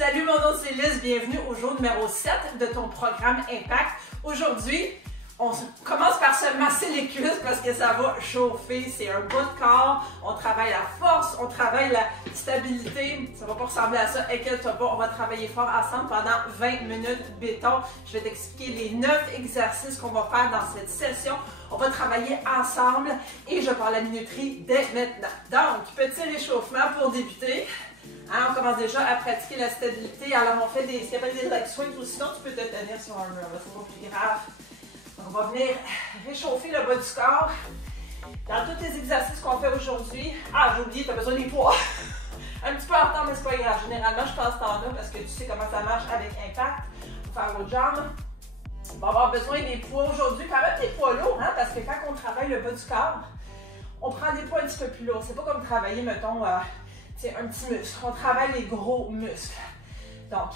Salut, mon nom c'est Liz, bienvenue au jour numéro 7 de ton programme Impact. Aujourd'hui, on commence par se masser les cuisses parce que ça va chauffer, c'est un bas de corps, on travaille la force, on travaille la stabilité, ça va pas ressembler à ça, inquiète-toi pas, on va travailler fort ensemble pendant 20 minutes béton. Je vais t'expliquer les 9 exercices qu'on va faire dans cette session. On va travailler ensemble et je parle la minuterie dès maintenant. Donc, petit réchauffement pour débuter. Hein, on commence déjà à pratiquer la stabilité. Alors, on fait ce qu'on appelle des leg swings ou sinon tu peux te tenir sur un mur, c'est pas plus grave. Donc, on va venir réchauffer le bas du corps. Dans tous les exercices qu'on fait aujourd'hui, j'ai oublié, tu as besoin des poids. Un petit peu en retard, mais c'est pas grave. Généralement, je passe ce temps-là parce que tu sais comment ça marche avec Impact pour faire l'autre jambe. On va avoir besoin des poids aujourd'hui, quand même des poids lourds, hein, parce que quand on travaille le bas du corps, on prend des poids un petit peu plus lourds. C'est pas comme travailler, mettons, un petit muscle. On travaille les gros muscles. Donc,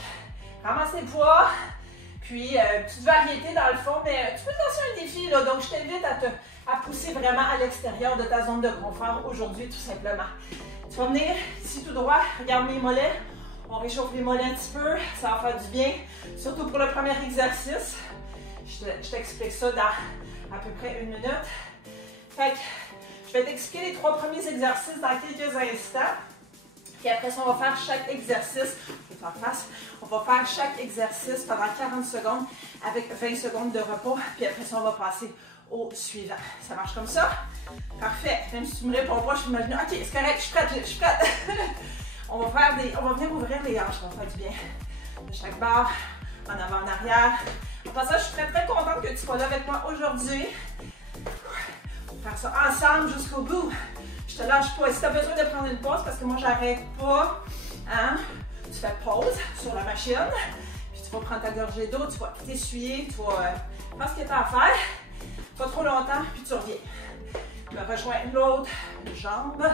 ramasse les poids, puis petite variété dans le fond, mais tu peux te lancer un défi, là, donc je t'invite à pousser vraiment à l'extérieur de ta zone de confort aujourd'hui, tout simplement. Tu vas venir ici tout droit, regarde mes mollets, on réchauffe les mollets un petit peu, ça va faire du bien, surtout pour le premier exercice. Je t'explique ça dans à peu près 1 minute. Fait que je vais t'expliquer les 3 premiers exercices dans quelques instants. Puis après ça, on va faire chaque exercice. Je vais faire face. On va faire chaque exercice pendant 40 secondes avec 20 secondes de repos. Puis après ça, on va passer au suivant. Ça marche comme ça? Parfait. Même si tu me réponds pas, je m'imagine. OK, c'est correct, je suis prête. On va venir ouvrir les hanches. Ça va faire du bien. De chaque barre, en avant, en arrière. En passant, je suis très, très contente que tu sois là avec moi aujourd'hui. On va faire ça ensemble jusqu'au bout. Je te lâche pas. Si tu as besoin de prendre une pause, parce que moi, j'arrête pas, hein, tu fais pause sur la machine, puis tu vas prendre ta gorgée d'eau, tu vas t'essuyer, tu vas faire ce que tu as à faire. Pas trop longtemps, puis tu reviens. Tu vas rejoindre l'autre jambe.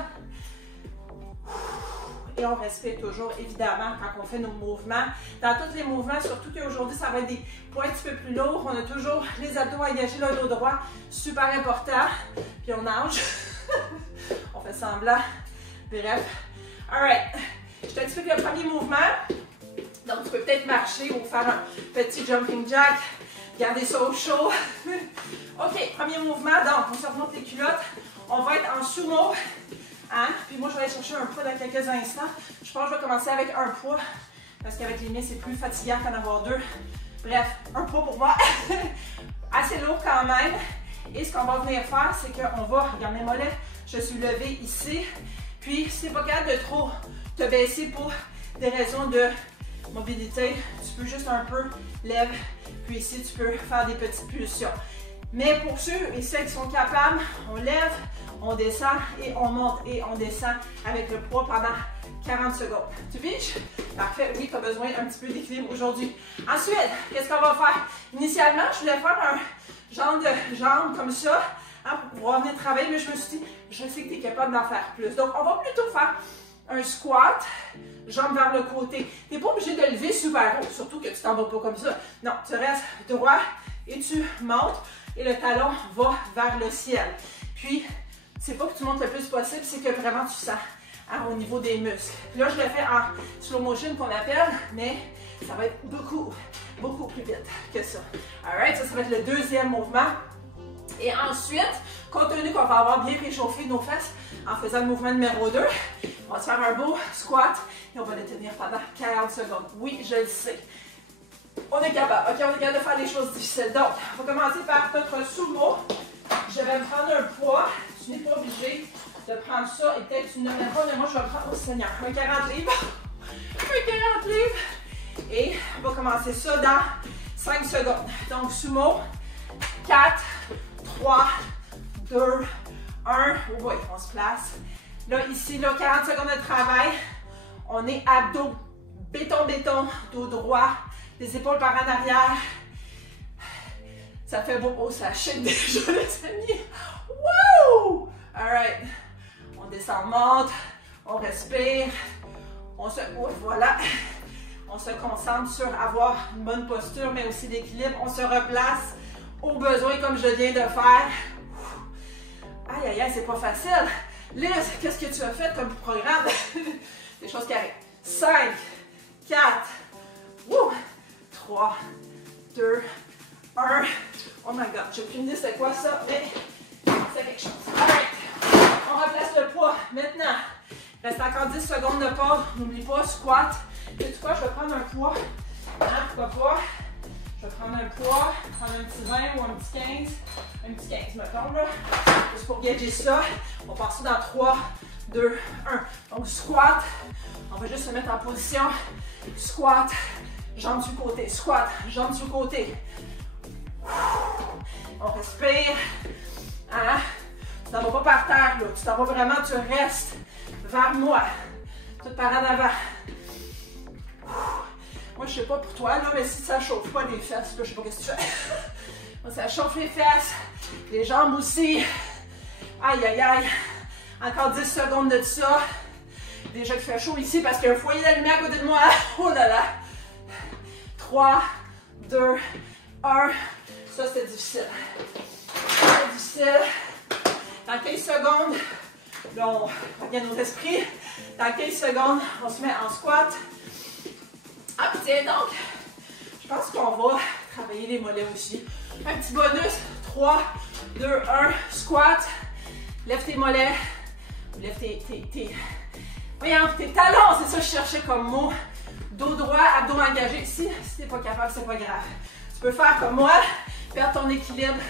Et on respire toujours, évidemment, quand on fait nos mouvements. Dans tous les mouvements, surtout qu'aujourd'hui, ça va être des poids un petit peu plus lourds. On a toujours les abdos engagés, le dos droit, super important. Puis on nage. On fait semblant. Bref. Alright. Je t'explique le premier mouvement. Donc, tu peux peut-être marcher ou faire un petit jumping jack. Gardez ça au chaud. OK, premier mouvement. Donc, on se remonte les culottes. On va être en sumo. Hein? Puis moi, je vais aller chercher un poids dans quelques instants. Je pense que je vais commencer avec un poids. Parce qu'avec les mains, c'est plus fatigant qu'en avoir 2. Bref, un poids pour moi. Assez lourd quand même. Et ce qu'on va venir faire, c'est qu'on va, regarde mes mollets, je suis levée ici. Puis, si c'est pas capable de trop te baisser pour des raisons de mobilité, tu peux juste un peu lève. Puis ici, tu peux faire des petites pulsions. Mais pour ceux et celles qui sont capables, on lève, on descend et on monte et on descend avec le poids pendant 40 secondes. Tu biches? Parfait. Oui, tu as besoin un petit peu d'équilibre aujourd'hui. Ensuite, qu'est-ce qu'on va faire? Initialement, je voulais faire un genre de jambe comme ça, hein, pour pouvoir venir travailler, mais je me suis dit, je sais que tu es capable d'en faire plus. Donc, on va plutôt faire un squat, jambes vers le côté. Tu n'es pas obligé de lever super haut, surtout que tu t'en vas pas comme ça. Non, tu restes droit et tu montes et le talon va vers le ciel. Puis, c'est pas que tu montes le plus possible, c'est que vraiment tu sens, hein, au niveau des muscles. Puis là, je le fais en slow motion qu'on appelle, mais ça va être beaucoup plus vite que ça. Alright, ça va être le deuxième mouvement. Et ensuite, compte tenu qu'on va avoir bien réchauffé nos fesses en faisant le mouvement numéro 2, on va se faire un beau squat et on va le tenir pendant 40 secondes. Oui, je le sais. On est capable, ok? On est capable de faire des choses difficiles. Donc, on va commencer par notre sumo. Je vais me prendre un poids. Tu n'es pas obligé de prendre ça et peut-être tu ne mets pas, mais moi je vais prendre, oh Seigneur, un 40 livres. Un 40 livres. Et on va commencer ça dans 5 secondes. Donc, sumo. 4, 3, 2, 1. Oui, on se place. Là, ici, là, 40 secondes de travail. On est abdos, béton, béton, dos droit, les épaules par en arrière. Ça fait beau. Oh, ça shake déjà, les amis. Wouh! Alright. On descend, monte. On respire. On se... Oh, voilà. On se concentre sur avoir une bonne posture, mais aussi l'équilibre. On se replace au besoin, comme je viens de faire. Aïe, aïe, aïe, c'est pas facile. Liz, qu'est-ce que tu as fait comme programme? Des choses qui arrivent. 5, 4, 3, 2, 1. Oh my god, j'ai aucune idée c'est quoi ça, mais c'est quelque chose. Alright, on remplace le poids. Maintenant, il reste encore 10 secondes de pause. N'oublie pas, squat. Sais-tu quoi, je vais prendre un poids. Hein, pourquoi pas? Je vais prendre un poids, prendre un petit 20 ou un petit 15. Un petit 15, mettons, là. Juste pour gager ça. On part ça dans 3, 2, 1. Donc, squat. On va juste se mettre en position. Squat. Jambes sur le côté. Squat. Jambes sur le côté. On respire. Hein? Tu t'en vas pas par terre, là. Tu t'en vas vraiment, tu restes vers moi. Tout par en avant. Moi, je sais pas pour toi, là, mais si ça chauffe pas les fesses, là, je sais pas ce que tu fais. Moi, ça chauffe les fesses, les jambes aussi. Aïe, aïe, aïe. Encore 10 secondes de ça. Déjà qu'il fait chaud ici parce qu'il y a un foyer d'allumé à côté de moi. Oh là là. 3, 2, 1. Ça, c'était difficile. C'était difficile. Dans 15 secondes, là, on regarde nos esprits. Dans 15 secondes, on se met en squat. Ah, tiens, donc, je pense qu'on va travailler les mollets aussi. Un petit bonus. 3, 2, 1, squat. Lève tes mollets. Lève voyons, tes talons, c'est ça que je cherchais comme mot. Dos droit, abdos engagés. Si t'es pas capable, c'est pas grave. Tu peux faire comme moi, perdre ton équilibre,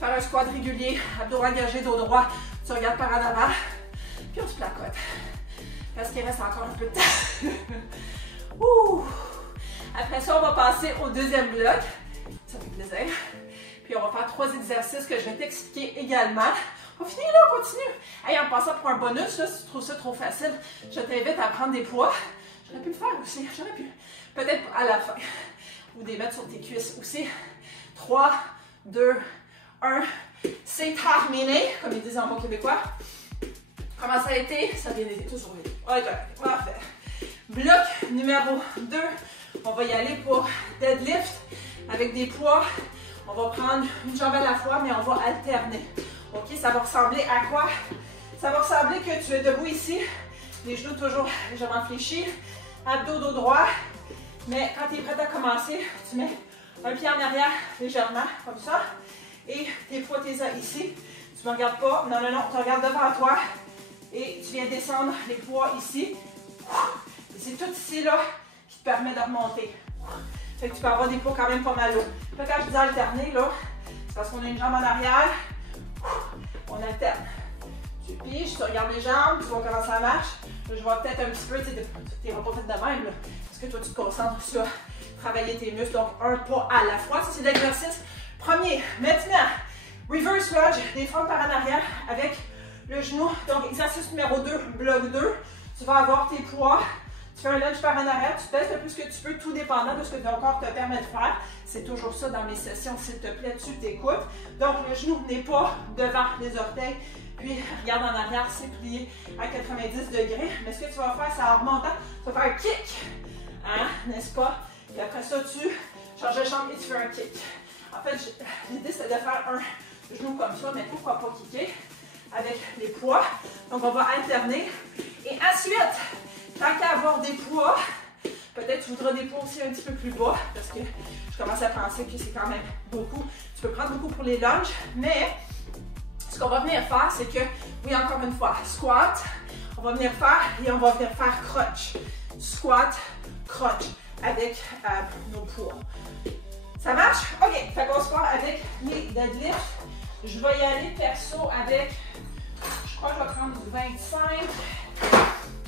faire un squat régulier, abdos engagés, dos droit. Tu regardes par en avant, puis on se placote. Parce qu'il reste encore un peu de temps. Ouh. Après ça, on va passer au deuxième bloc. Ça fait plaisir. Puis on va faire 3 exercices que je vais t'expliquer également. On finit là, on continue. Hey, en passant pour un bonus, là, si tu trouves ça trop facile, je t'invite à prendre des poids. J'aurais pu le faire aussi, j'aurais pu. Peut-être à la fin. Ou des mettre sur tes cuisses aussi. 3, 2, 1. C'est terminé, comme ils disent en bon québécois. Comment ça a été? Ça a bien été, toujours bien. Ouais, parfait. Bloc numéro 2. On va y aller pour deadlift avec des poids. On va prendre une jambe à la fois, mais on va alterner. OK, ça va ressembler à quoi? Ça va ressembler que tu es debout ici, les genoux toujours légèrement fléchis, abdos, dos droit. Mais quand tu es prête à commencer, tu mets un pied en arrière légèrement, comme ça. Et tes poids, tes as ici. Tu ne me regardes pas. Non, non, non, tu regardes devant toi. Et tu viens descendre les poids ici. Et c'est tout ici, là, qui te permet de remonter. Fait que tu peux avoir des poids quand même pas mal hauts. Là, quand je dis alterner, là, c'est parce qu'on a une jambe en arrière. On alterne. Tu piges, tu regardes les jambes, tu vois comment ça marche. Là, je vois peut-être un petit peu, tu n'es pas fait de même, là. Parce que toi, tu te concentres sur travailler tes muscles. Donc, un pas à la fois. Ça, c'est l'exercice premier. Maintenant, reverse lunge, des fentes par en arrière avec le genou. Donc, exercice numéro 2, bloc 2. Tu vas avoir tes poids. Tu fais un lunge par en arrière, tu pèses le plus que tu peux, tout dépendant de ce que ton corps te permet de faire. C'est toujours ça dans mes sessions, s'il te plaît, tu t'écoutes. Donc, le genou n'est pas devant les orteils. Puis, regarde en arrière, c'est plié à 90 degrés. Mais ce que tu vas faire, c'est en remontant, tu vas faire un kick. Hein, n'est-ce pas? Et après ça, tu changes de jambe et tu fais un kick. En fait, l'idée, c'est de faire un genou comme ça, mais pourquoi pas kicker avec les poids. Donc, on va alterner. Et ensuite, tant qu'à avoir des poids, peut-être tu voudras des poids aussi un petit peu plus bas, parce que je commence à penser que c'est quand même beaucoup. Tu peux prendre beaucoup pour les lunges, mais ce qu'on va venir faire, c'est que, oui, encore une fois, squat, on va venir faire et on va venir faire crunch. Squat, crunch, avec nos poids. Ça marche? OK, fait qu'on se part avec les deadlifts. Je vais y aller perso avec, je crois que je vais prendre du 25.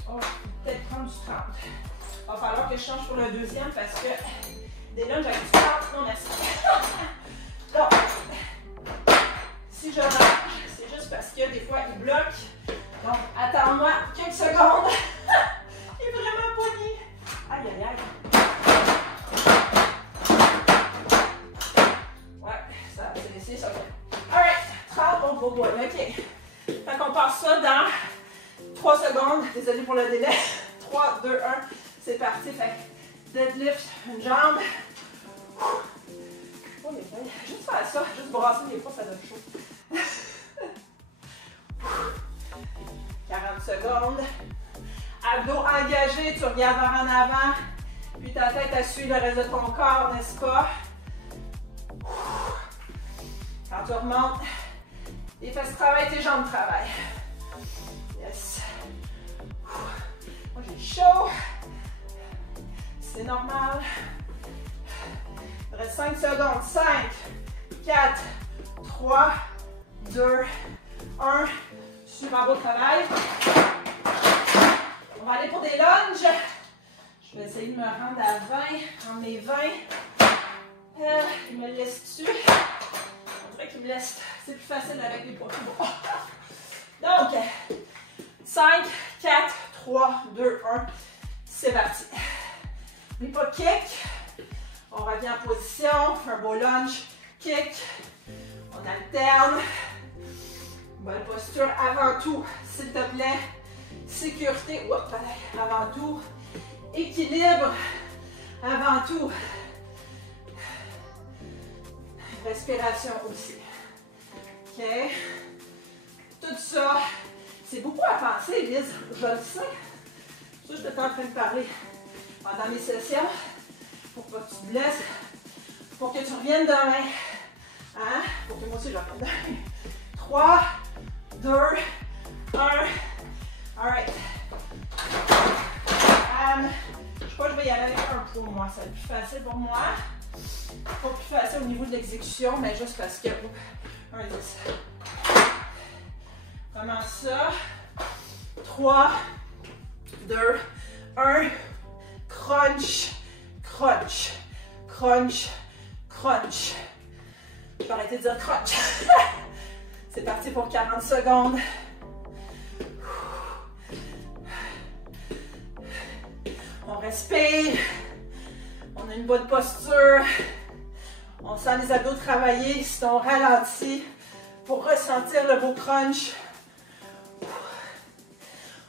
Oh, peut-être prendre du 30. Il va falloir que je change pour le deuxième parce que des lunges avec du 30, non merci. Donc, si je range, c'est juste parce que des fois il bloque. Donc, attends-moi quelques secondes. Il est vraiment pogné. Aïe, aïe, aïe. Ouais, ça, c'est ça. Alright, 30, on va voir. OK. Fait qu'on passe ça dans 3 secondes. Désolé pour le délai. 3, 2, 1. C'est parti. Fait deadlift, une jambe. Oh, les filles. Juste faire ça. Juste brasser les poids, ça donne chaud. 40 secondes. Abdos engagés. Tu regardes vers en avant. Puis ta tête à suivre le reste de ton corps, n'est-ce pas? Quand tu remontes, tes fesses travaillent, tes jambes travaillent. Yes. Moi, j'ai chaud. C'est normal. Il reste 5 secondes. 5, 4, 3, 2, 1. Super beau travail. On va aller pour des lunges. Je vais essayer de me rendre à 20, prendre mes 20. Il me laisse dessus. On dirait qu'il me laisse. C'est plus facile avec les poids plus bas. Donc, 5, 4, 3, 2, 1. C'est parti. N'oublie pas kick. On revient en position. On fait un beau lunge. Kick. On alterne. Bonne posture avant tout, s'il te plaît. Sécurité. Oups, avant tout. Équilibre. Avant tout. Respiration aussi. OK. Tout ça, c'est beaucoup à penser, Lise. Je le sais. Ça, je suis en train de parler pendant mes sessions. Pour pas que tu te blesses. Pour que tu reviennes demain. Hein? Pour que moi aussi je revienne demain. 3, 2, 1. Alright. Je crois que je vais y aller avec un poids, moi. Ça va être plus facile pour moi. Pas plus facile au niveau de l'exécution, mais juste parce que. Un 10. Comment ça? 3, 2, 1. Crunch, crunch, crunch, crunch. Je vais arrêter de dire crunch. C'est parti pour 40 secondes. On respire. On a une bonne posture. On sent les abdos travailler. Si on ralentit pour ressentir le beau crunch.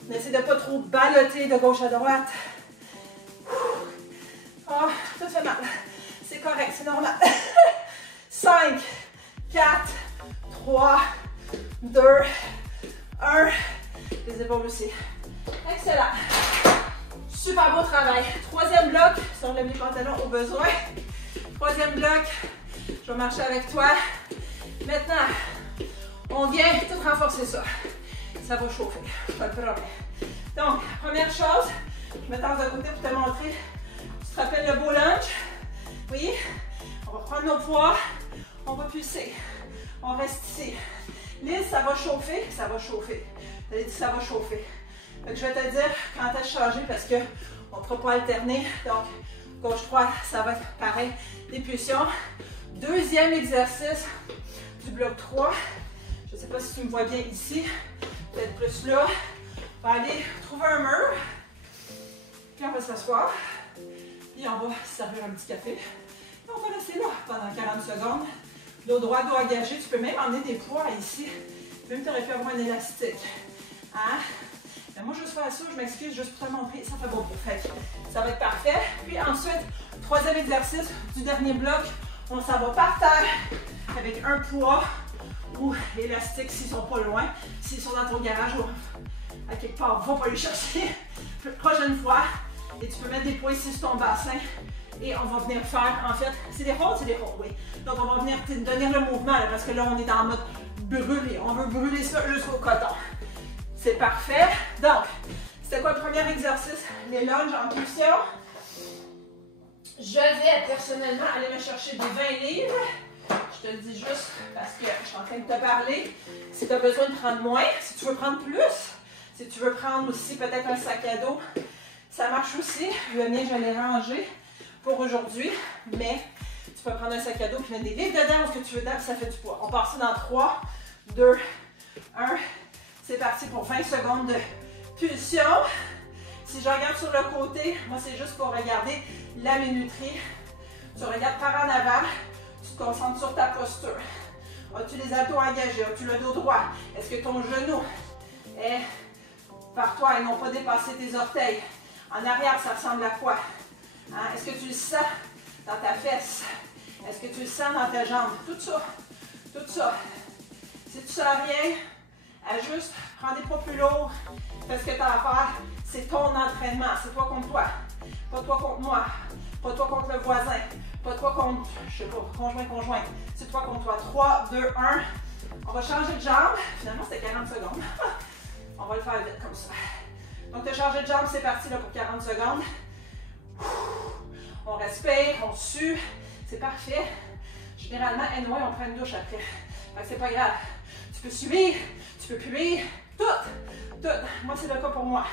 On essaie de ne pas trop balloter de gauche à droite. Oh, ça fait mal. C'est correct, c'est normal. 5, 4, 3, 2, 1. Les épaules aussi. Excellent. Super beau travail. Troisième bloc, si on lève les pantalons au besoin. Troisième bloc, je vais marcher avec toi. Maintenant, on vient tout renforcer ça. Ça va chauffer, pas de problème. Donc, première chose, je me tasse de côté pour te montrer. Tu te rappelles le beau lunge? Oui? On va prendre nos poids, on va pulser. On reste ici. Lise, ça va chauffer, ça va chauffer. Je t'ai dit ça va chauffer. Donc, je vais te dire quand est-ce changer parce qu'on ne fera pas alterner. Donc, gauche-droite, ça va être pareil. Des pulsions. Deuxième exercice du bloc 3. Je ne sais pas si tu me vois bien ici. Peut-être plus là. On va aller trouver un mur. Puis on va s'asseoir. Puis on va se servir un petit café. Et on va rester là pendant 40 secondes. Dos droit, dos engagé. Tu peux même emmener des poids ici. Même tu aurais pu avoir un élastique. Hein? Mais moi, je vais faire ça. Je m'excuse juste pour te montrer. Ça fait beau pour fait. Ça va être parfait. Puis ensuite, troisième exercice du dernier bloc. On s'en va par terre avec un poids ou élastique s'ils sont pas loin. S'ils sont dans ton garage ou à quelque part, va pas les chercher. Prochaine fois. Et tu peux mettre des poids ici sur ton bassin. Et on va venir faire, en fait, c'est des holds, oui. Donc on va venir te donner le mouvement là, parce que là, on est en mode brûler. On veut brûler ça jusqu'au coton. C'est parfait. Donc, c'était quoi le premier exercice? Les lunges en pulsion. Je vais personnellement aller me chercher des 20 livres. Je te le dis juste parce que je suis en train de te parler. Si tu as besoin de prendre moins, si tu veux prendre plus, si tu veux prendre aussi peut-être un sac à dos, ça marche aussi. Le mien, je l'ai rangé pour aujourd'hui, mais tu peux prendre un sac à dos et mettre des livres dedans ou ce que tu veux dedans, puis ça fait du poids. On part ça dans 3, 2, 1. C'est parti pour 20 secondes de pulsion. Si je regarde sur le côté, moi c'est juste pour regarder la minuterie. Tu regardes par en avant, tu te concentres sur ta posture. As-tu les abdos engagés? As-tu le dos droit? Est-ce que ton genou est par toi et non pas dépasser tes orteils? En arrière, ça ressemble à quoi? Hein? Est-ce que tu le sens dans ta fesse? Est-ce que tu le sens dans ta jambe? Tout ça, tout ça. Si tu sens rien, ajuste, prends des poids plus lourds. Fais ce que tu as à faire. C'est ton entraînement. C'est toi contre toi. Pas toi contre moi. Pas toi contre le voisin. Pas toi contre, je sais pas, conjoint. C'est toi contre toi. 3, 2, 1. On va changer de jambe. Finalement, c'était 40 secondes. On va le faire vite comme ça. Donc, tu as changé de jambe, c'est parti là, pour 40 secondes. On respire, on sue. C'est parfait. Généralement, anyway, on prend une douche après. Fait que c'est pas grave. Tu peux suer, tu peux puer. Tout. Moi, c'est le cas pour moi.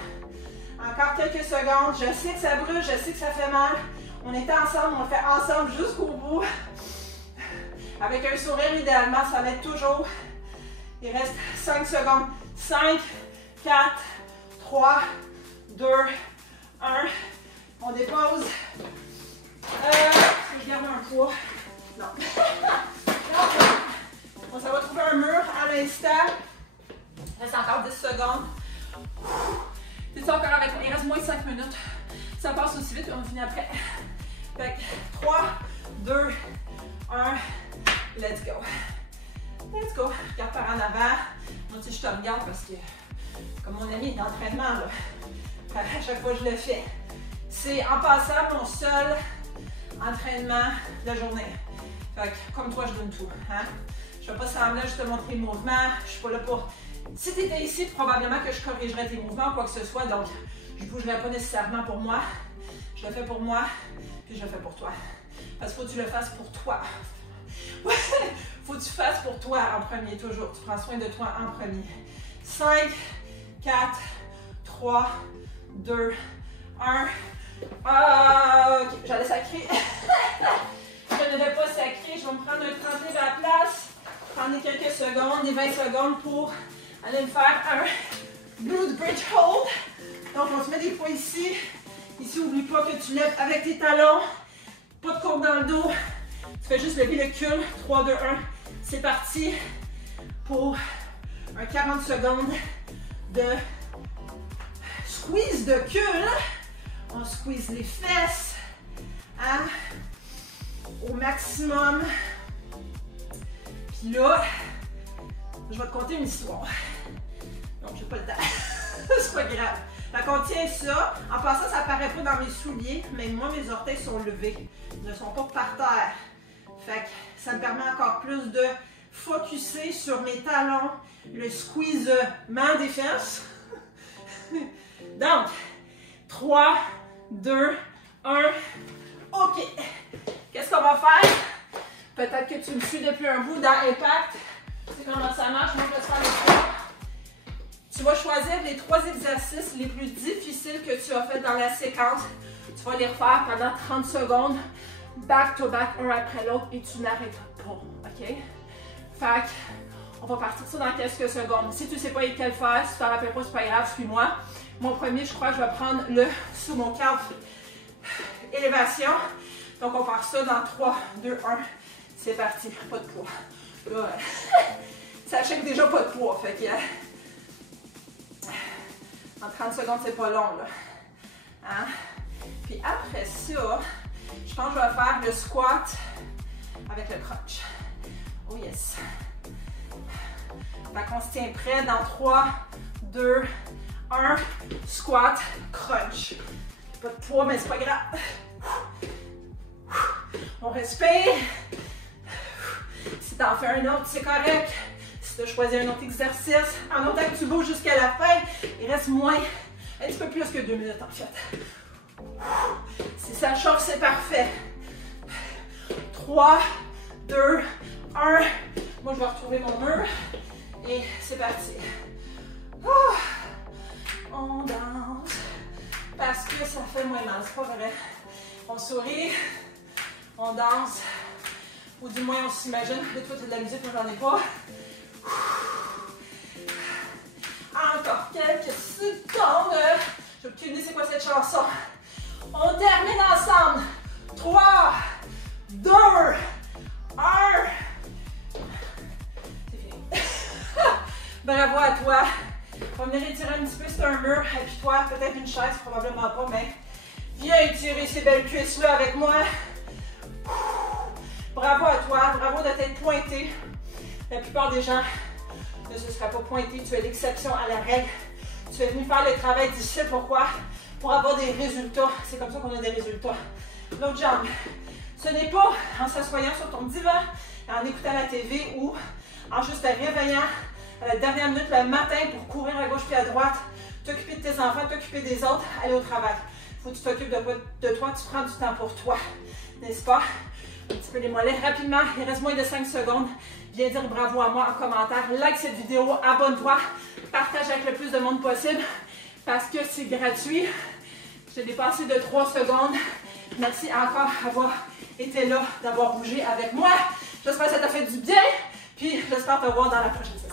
Encore quelques secondes. Je sais que ça brûle, je sais que ça fait mal. On est ensemble, on le fait ensemble jusqu'au bout. Avec un sourire, idéalement, ça l'aide toujours. Il reste 5 secondes. 5, 4, 3, 2, 1. On dépose. Je garde un poids. Non. Bon, ça va trouver un mur à l'instant. Il reste encore 10 secondes. C'est ça encore avec moi. Il reste moins de 5 minutes. Ça passe aussi vite, on finit après. Fait que 3, 2, 1. Let's go. Let's go. Regarde par en avant. Moi aussi, je te regarde parce que, comme mon ami d'entraînement, là, à chaque fois que je le fais, c'est en passant mon seul entraînement de la journée. Fait que, comme toi, je donne tout. Hein? Je ne fais pas semblant juste te montrer les mouvements. Je ne suis pas là pour... Si tu étais ici, probablement que je corrigerais tes mouvements ou quoi que ce soit. Donc, je ne bougerais pas nécessairement pour moi. Je le fais pour moi, puis je le fais pour toi. Parce qu'il faut que tu le fasses pour toi. Faut que tu fasses pour toi en premier, toujours. Tu prends soin de toi en premier. 5, 4, 3, 2, 1. Ok, j'allais sacrer. Je ne vais pas sacrer. Je vais me prendre un 30 livres à la place. Prendre quelques secondes, des 20 secondes pour aller me faire un glute bridge hold. Donc, on se met des poids ici. Ici, n'oublie pas que tu lèves avec tes talons. Pas de courbe dans le dos. Tu fais juste lever le cul. 3, 2, 1. C'est parti pour un 40 secondes de squeeze de cul. On squeeze les fesses au maximum. Puis là, je vais te conter une histoire. Donc, j'ai pas le temps. C'est pas grave. Fait qu'on tient ça. En passant, ça apparaît pas dans mes souliers, mais moi, mes orteils sont levés. Ils ne sont pas par terre. Fait que ça me permet encore plus de focusser sur mes talons, le squeezement des fesses. Donc, 3, 2, 1. OK. Qu'est-ce qu'on va faire? Peut-être que tu me suis depuis un bout dans Impact. Tu sais comment ça marche? Moi, je vais te faire les 3. Tu vas choisir les 3 exercices les plus difficiles que tu as fait dans la séquence. Tu vas les refaire pendant 30 secondes, back to back, un après l'autre, et tu n'arrêtes pas. OK? Fait que, on va partir ça dans quelques secondes. Si tu ne sais pas lesquels faire, si tu t'en rappelles pas, c'est pas grave, suis-moi. Mon premier, je crois que je vais prendre le sous mon calf élévation. Donc, on part ça dans 3, 2, 1. C'est parti. Pas de poids. Là, sachez que déjà pas de poids. Fait que, en 30 secondes, c'est pas long, là. Hein? Puis après ça, je pense que je vais faire le squat avec le crunch. Oh yes! Fait qu'on se tient prêt dans 3, 2, 1. Squat, crunch. Pas de poids, mais c'est pas grave. On respire. Si t'en fais un autre, c'est correct. Si tu as choisi un autre exercice, en autant que tu bouges jusqu'à la fin, il reste moins, un petit peu plus que 2 minutes en fait. Si ça chauffe, c'est parfait. 3, 2, 1. Moi, je vais retrouver mon mur. Et c'est parti. On danse. Parce que ça fait moins mal, c'est pas vrai. On sourit. On danse. Ou du moins, on s'imagine. Des fois, tu as de la musique, moi, j'en ai pas. Encore quelques secondes. Je vais aucune idée c'est quoi cette chanson. On termine ensemble. 3, 2, 1. C'est fini. Bravo à toi. On va venir étirer un petit peu, c'est un mur. Et puis toi, peut-être une chaise, probablement pas, mais viens étirer ces belles cuisses-là avec moi. Bravo à toi, bravo de t'être pointé. La plupart des gens ne se seraient pas pointés. Tu es l'exception à la règle. Tu es venu faire le travail difficile. Pourquoi? Pour avoir des résultats. C'est comme ça qu'on a des résultats. L'autre jambe. Ce n'est pas en s'assoyant sur ton divan, en écoutant la TV ou en juste te réveillant à la dernière minute le matin pour courir à gauche puis à droite, t'occuper de tes enfants, t'occuper des autres, aller au travail. Il faut que tu t'occupes de toi, tu prends du temps pour toi, n'est-ce pas? Un petit peu les mollets. Rapidement, il reste moins de 5 secondes. Viens dire bravo à moi en commentaire. Like cette vidéo, abonne-toi, partage avec le plus de monde possible parce que c'est gratuit. J'ai dépassé de 3 secondes. Merci encore d'avoir été là, d'avoir bougé avec moi. J'espère que ça t'a fait du bien. Puis j'espère te voir dans la prochaine vidéo.